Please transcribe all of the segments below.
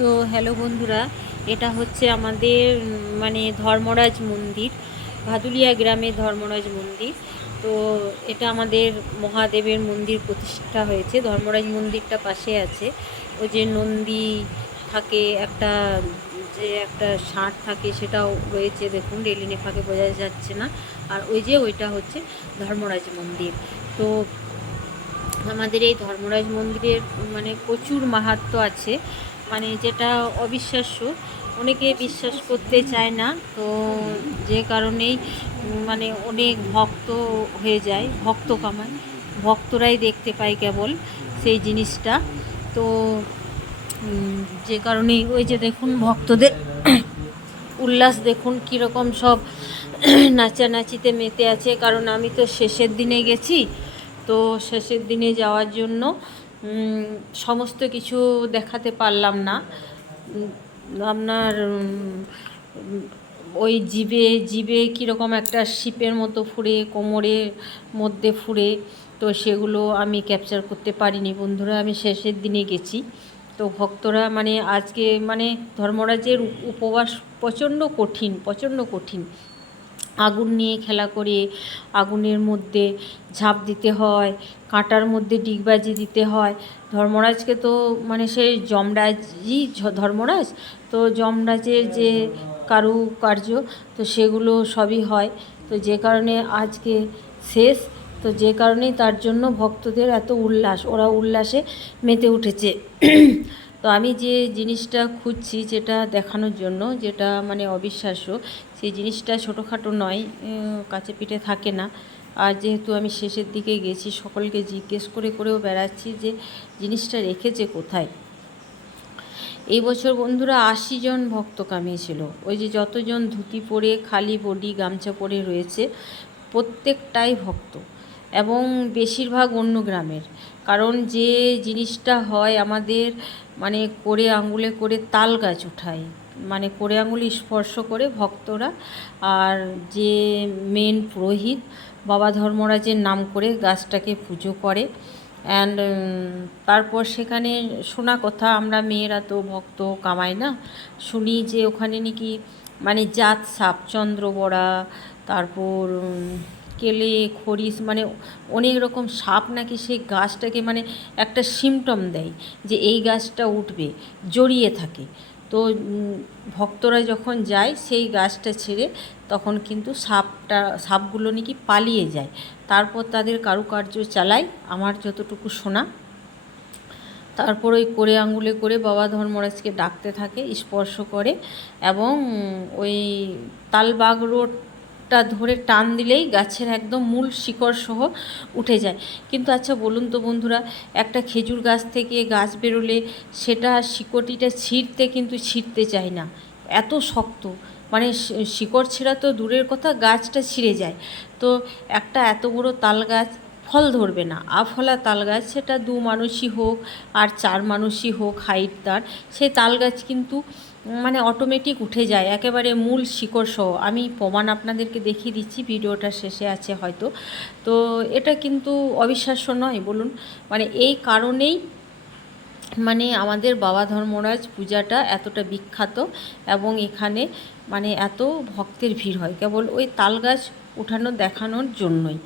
তো হ্যালো বন্ধুরা, এটা হচ্ছে আমাদের মানে ধর্মরাজ মন্দির, ভাদুলিয়া গ্রামে ধর্মরাজ মন্দির। তো এটা আমাদের মহাদেবের মন্দির প্রতিষ্ঠা হয়েছে, ধর্মরাজ মন্দিরটা পাশে আছে। ওই যে নন্দী থাকে, একটা যে একটা ষাঁড় থাকে, সেটাও রয়েছে, দেখুন, রেলিনে ফাঁকে বোঝা যাচ্ছে না। আর ওই যে ওইটা হচ্ছে ধর্মরাজ মন্দির। তো আমাদের এই ধর্মরাজ মন্দিরের মানে প্রচুর মাহাত্ম্য আছে। মানে যেটা অবিশ্বাস্য, অনেকে বিশ্বাস করতে চায় না। তো যে কারণেই মানে অনেক ভক্ত হয়ে যায়, ভক্ত কামায়। ভক্তরাই দেখতে পায় কেবল সেই জিনিসটা। তো যে কারণেই ওই যে দেখুন ভক্তদের উল্লাস, দেখুন কীরকম সব নাচানাচিতে মেতে আছে। কারণ আমি তো শেষের দিনে গেছি, তো শেষের দিনে যাওয়ার জন্য সমস্ত কিছু দেখাতে পারলাম না। আপনার ওই জিবে জিবে কীরকম একটা শিপের মতো ফুরে কোমরের মধ্যে ফুরে তো সেগুলো আমি ক্যাপচার করতে পারিনি। বন্ধুরা, আমি শেষের দিনে গেছি। তো ভক্তরা মানে আজকে মানে ধর্মরাজের উপবাস প্রচণ্ড কঠিন প্রচণ্ড কঠিন। আগুন নিয়ে খেলা করে, আগুনের মধ্যে ঝাঁপ দিতে হয়, কাঁটার মধ্যে ডিগবাজি দিতে হয়। ধর্মরাজকে তো মানে সেই যমরাজই ধর্মরাজ? তো যমরাজের যে কারুকার্য, তো সেগুলো সবই হয়। তো যে কারণে আজকে শেষ, তো যে কারণেই তার জন্য ভক্তদের এত উল্লাস, ওরা উল্লাসে মেতে উঠেছে। তো আমি যে জিনিসটা খুঁজছি যেটা দেখানোর জন্য, যেটা মানে অবিশ্বাস্য, সেই জিনিসটা ছোটোখাটো নয় কাছে পিঠে থাকে না। আর যেহেতু আমি শেষের দিকে গেছি, সকলকে জিজ্ঞেস করে করেও বেড়াচ্ছি যে জিনিসটা রেখেছে কোথায়। এই বছর বন্ধুরা আশি জন ভক্ত কামিয়েছিল। ওই যে যতজন ধুতি পরে, খালি বডি, গামছা পরে রয়েছে, প্রত্যেকটাই ভক্ত। এবং বেশিরভাগ অন্য গ্রামের। কারণ যে জিনিসটা হয় আমাদের মানে করে আঙ্গুলে করে তাল গাছ উঠায় মানে করে আঙুল স্পর্শ করে ভক্তরা আর যে মেন পুরোহিত বাবা ধর্মরাজের নাম করে গাছটাকে পুজো করে। অ্যান্ড তারপর সেখানে শোনা কথা, আমরা মেয়েরা তো ভক্ত, কামাই না। শুনি যে ওখানে নাকি মানে জাত সাপচন্দ্র চন্দ্রবড়া তারপর কেলে, খরিস মানে অনেক রকম সাপ নাকি সেই গাছটাকে মানে একটা সিমটম দেয় যে এই গাছটা উঠবে, জড়িয়ে থাকে। তো ভক্তরা যখন যায় সেই গাছটা ছেড়ে তখন কিন্তু সাপটা, সাপগুলো নাকি পালিয়ে যায়। তারপর তাদের কারুকার্য চালায় আমার যতটুকু শোনা। তারপর ওই করে আঙ্গুলে করে বাবা ধর্মরাজকে ডাকতে থাকে, স্পর্শ করে এবং ওই তালবাগ রোডটা ধরে টান দিলেই গাছের একদম মূল শিকড় সহ উঠে যায়। কিন্তু আচ্ছা বলুন তো বন্ধুরা, একটা খেজুর গাছ থেকে গাছ বেরোলে সেটা শিকড়টিটা ছিঁড়তে কিন্তু ছিঁড়তে চায় না। এত শক্ত। মানে শিকড় ছেঁড়া তো দূরের কথা, গাছটা ছিঁড়ে যায়। তো একটা এত বড় তাল গাছ ফল ধরবে না। আফলা তাল গাছ, সেটা দু মানুষই হোক আর চার মানুষই হোক, হাইট, তার, সেই তাল গাছ কিন্তু মানে অটোমেটিক উঠে যায়, একেবারে মূল শিকড় সহ। আমি প্রমাণ আপনাদেরকে দেখিয়ে দিচ্ছি, ভিডিওটা শেষে আছে হয়তো। তো এটা কিন্তু অবিশ্বাস্য নয়, বলুন। মানে এই কারণেই মানে আমাদের বাবা ধর্মরাজ পূজাটা এতটা বিখ্যাত এবং এখানে মানে এত ভক্তের ভিড় হয়, কেবল ওই তাল গাছ উঠানো দেখানোর জন্যই।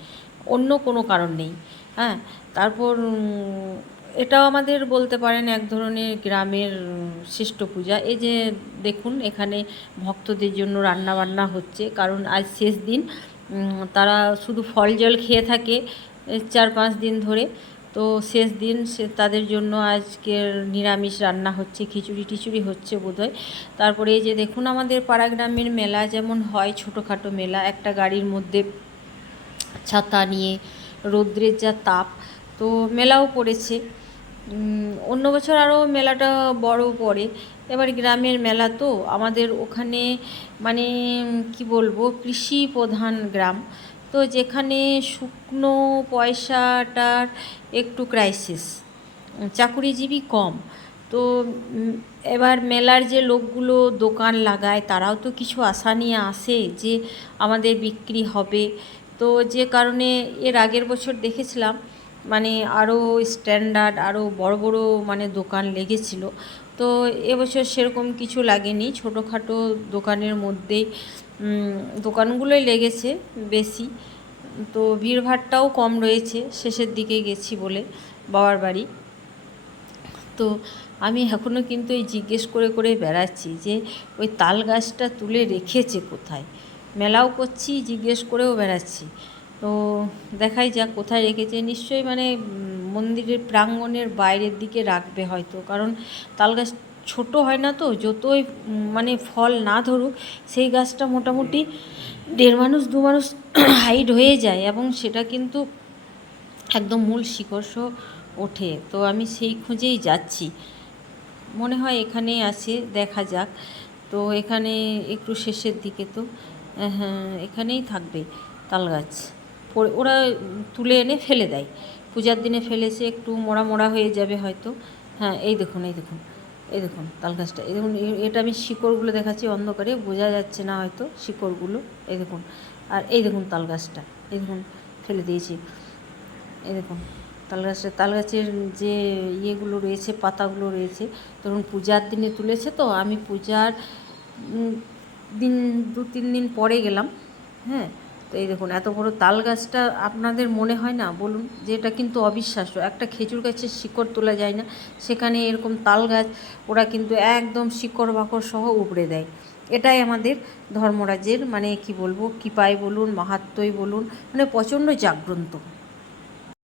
অন্য কোনো কারণ নেই হ্যাঁ? তারপর এটাও আমাদের বলতে পারেন এক ধরনের গ্রামের শ্রেষ্ঠ পূজা। এই যে দেখুন, এখানে ভক্তদের জন্য রান্না বান্না হচ্ছে। কারণ আজ শেষ দিন তারা শুধু ফল জল খেয়ে থাকে চার পাঁচ দিন ধরে। তো শেষ দিন সে তাদের জন্য আজকের নিরামিষ রান্না হচ্ছে, খিচুড়ি টিচুড়ি হচ্ছে বোধহয়। তারপরে এই যে দেখুন, আমাদের পাড়া গ্রামের মেলা যেমন হয়, ছোটোখাটো মেলা, একটা গাড়ির মধ্যে ছাতা নিয়ে রৌদ্রের যা তাপ, তো মেলাও পড়েছে। অন্য বছর আরও মেলাটা বড় পড়ে। এবার গ্রামের মেলা তো, আমাদের ওখানে মানে কি বলব, কৃষি প্রধান গ্রাম। তো যেখানে শুকনো পয়সাটার একটু ক্রাইসিস চাকুরিজীবী কম। তো এবার মেলার যে লোকগুলো দোকান লাগায়, তারাও তো কিছু আশা নিয়ে আসে যে আমাদের বিক্রি হবে। তো যে কারণে এর আগের বছর দেখেছিলাম মানে আরও স্ট্যান্ডার্ড আরও বড় বড় মানে দোকান লেগেছিল। তো এবছর সেরকম কিছু লাগেনি। ছোটোখাটো দোকানের মধ্যে দোকানগুলোই লেগেছে বেশি। তো ভিড়ভাড়টাও কম রয়েছে, শেষের দিকে গেছি বলে বাবার বাড়ি। তো আমি এখনও কিন্তু এই জিজ্ঞেস করে করে বেড়াচ্ছি যে, ওই তাল গাছটা তুলে রেখেছে কোথায়? মেলাও করছি, জিজ্ঞেস করেও বেড়াচ্ছি। তো দেখাই যাক কোথায় রেখেছে। নিশ্চয়ই মানে মন্দিরের প্রাঙ্গণের বাইরের দিকে রাখবে হয়তো। কারণ তাল গাছ ছোটো হয় না তো, যতই মানে ফল না ধরুক, সেই গাছটা মোটামুটি দেড় মানুষ দু মানুষ হাইট হয়ে যায় এবং সেটা কিন্তু একদম মূল শিকর্ষ ওঠে। তো আমি সেই খুঁজেই যাচ্ছি। মনে হয় এখানেই আছে, দেখা যাক। তো এখানে একটু শেষের দিকে তো হ্যাঁ এখানেই থাকবে তাল গাছ। ওরা তুলে এনে ফেলে দেয়। পূজার দিনে ফেলেছে, একটু মোড়া মোড়া হয়ে যাবে হয়তো। হ্যাঁ এই দেখুন এই দেখুন এই দেখুন তাল গাছটা। এই দেখুন এটা আমি শিকড়গুলো দেখাচ্ছি অন্ধকারে, বোঝা যাচ্ছে না হয়তো শিকড়গুলো। এই দেখুন, আর এই দেখুন তাল গাছটা, এই দেখুন, ফেলে দিয়েছি। এই দেখুন, তাল গাছের তাল গাছের যে ইয়েগুলো রয়েছে, পাতাগুলো রয়েছে, ধরুন পূজার দিনে তুলেছে তো, আমি পূজার দিন, দু, তিন দিন পরে গেলাম হ্যাঁ তো এই দেখুন, এত বড় তাল গাছটা আপনাদের মনে হয় না? বলুন, যে এটা কিন্তু অবিশ্বাস্য। একটা খেজুর গাছের শিকড় তোলা যায় না। সেখানে এরকম তাল গাছ, ওরা কিন্তু একদম শিকড় বাকড় সহ উপড়ে দেয়। এটাই আমাদের ধর্মরাজের মানে কি বলব, কৃপায় বলুন, মাহাত্মই বলুন মানে প্রচণ্ড জাগ্রন্ত।